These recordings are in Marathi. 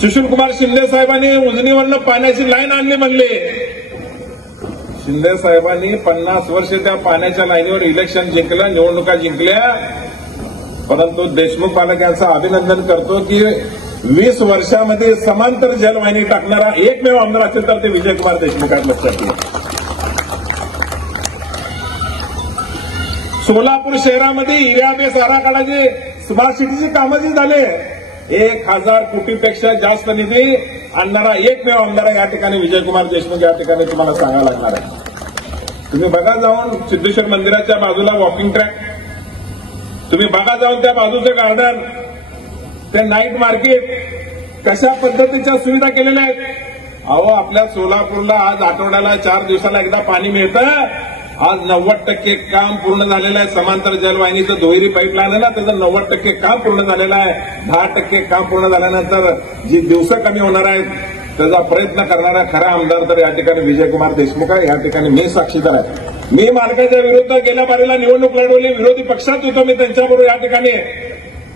सुशीलकुमार शिंदे साहेबांनी उजनीवरनं पाण्याची लाईन आणली म्हणले. शिंदे साहेबांनी 50 वर्ष त्या पाण्याच्या लाईनीवर इलेक्शन जिंकलं, निवडणुका जिंकल्या. परंतु देशमुख पालक यांचं अभिनंदन करतो की 20 वर्षामध्ये समांतर जलवाहिनी टाकणारा एकमेव आमदार असेल तर ते विजयकुमार देशमुख आहेत. लक्षात घ्या. सोलापूर शहरामध्ये एरिया बेस आराखडाचे स्मार्ट सिटीची कामं जी झाले 1000 कोटीपेक्षा जास्त निधी आणणारा एकमेव आमदार या ठिकाणी विजयकुमार देशमुख या ठिकाणी तुम्हाला सांगायला लागणार आहे. तुम्ही बघा जाऊन सिद्धेश्वर मंदिराच्या बाजूला वॉकिंग ट्रॅक, तुम्ही बघा जाऊन त्या बाजूचं गार्डन, ते नाईट मार्केट, कशा पद्धतीच्या सुविधा केलेल्या आहेत. अहो आपल्या सोलापूरला आज आठवड्याला 4 दिवसाला एकदा पाणी मिळतं. आज 90% काम पूर्ण झालेलं आहे. समांतर जलवाहिनीचं दुहेरी पाईपलाईन आहे ना, त्याचं 90% काम पूर्ण झालेलं आहे. 10% काम पूर्ण झाल्यानंतर जी दिवस कमी होणार आहेत त्याचा प्रयत्न करणारा खरा आमदार तर या ठिकाणी विजयकुमार देशमुख आहे. या ठिकाणी मी साक्षीदार आहे. मी मालकाच्या विरुद्ध गेल्या बारीला निवडणूक लढवली, विरोधी पक्षात होतो मी त्यांच्याबरोबर या ठिकाणी.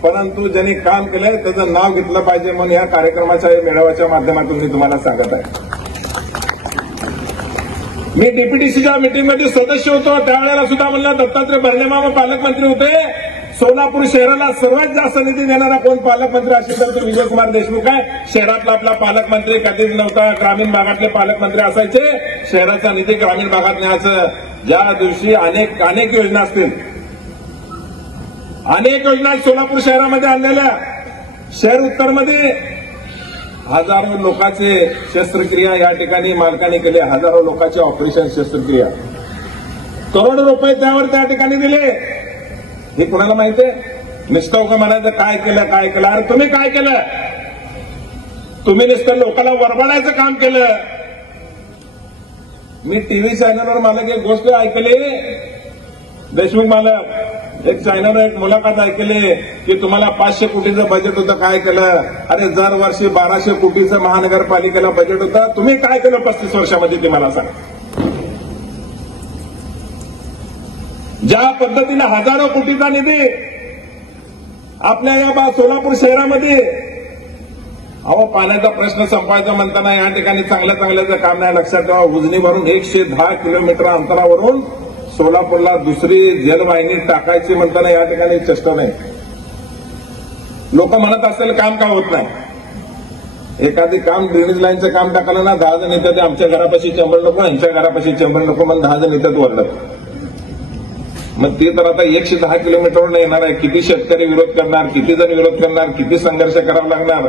परंतु ज्यांनी काम केलंय त्याचं नाव घेतलं पाहिजे म्हणून या कार्यक्रमाच्या मेळाव्याच्या माध्यमातून मी तुम्हाला सांगत आहे. मी डीपीटीसीच्या मीटिंगमध्ये सदस्य होतो, त्यावेळेला सुद्धा म्हणलं दत्तात्रय भरणेमामा पालकमंत्री होते. सोलापूर शहराला सर्वात जास्त निधी देणारा कोण पालकमंत्री असेल तर तो विजयकुमार देशमुख आहे. शहरातला आपला पालकमंत्री कधीच नव्हता. ग्रामीण भागातले पालकमंत्री असायचे. शहराचा निधी ग्रामीण भागात न्यायचं. ज्या दिवशी अनेक योजना असतील, अनेक योजना सोलापूर शहरामध्ये आणलेल्या. शहर उत्तरमध्ये हजारो लोकांचे शस्त्रक्रिया या ठिकाणी मालकाने केले. हजारो लोकांचे ऑपरेशन शस्त्रक्रिया, करोडो रुपये त्यावर त्या ठिकाणी दिले. हे कुणाला माहिती आहे? नुसतं का म्हणायचं काय केलं काय केलं. अरे तुम्ही काय केलं? तुम्ही नुसतं लोकांना वरबडायचं काम केलं. मी टीव्ही चॅनलवर मालक एक गोष्ट ऐकली, देशमुख मालक एक चॅनलवर एक मुलाखत ऐकली की तुम्हाला 500 कोटीचं बजेट होतं, काय केलं? अरे दरवर्षी 1200 कोटीचं महानगरपालिकेला बजेट होतं. तुम्ही काय केलं 35 वर्षामध्ये ते मला सांग. ज्या पद्धतीने हजारो कोटीचा निधी आपल्या या सोलापूर शहरामध्ये, अहो पाण्याचा प्रश्न संपवायचा म्हणताना या ठिकाणी चांगल्याचं काम नाही. लक्षात ठेवा, उजनीवरून 110 किलोमीटर अंतरावरून सोलापूरला दुसरी जलवाहिनी टाकायची म्हणताना या ठिकाणी चेष्टा नाही. लोक म्हणत असेल काम का होत नाही. एखादी काम ड्रेनेज लाईनचं काम टाकलं ना 10 जण येतात, आमच्या घरापाशी चंबळ नको, यांच्या घरापाशी चंबळ नको म्हणून 10 जण येतात वरडत. मग ते तर आता 110 किलोमीटरवर येणार आहे. किती शेतकरी विरोध करणार, किती जण विरोध करणार, किती संघर्ष करावा लागणार.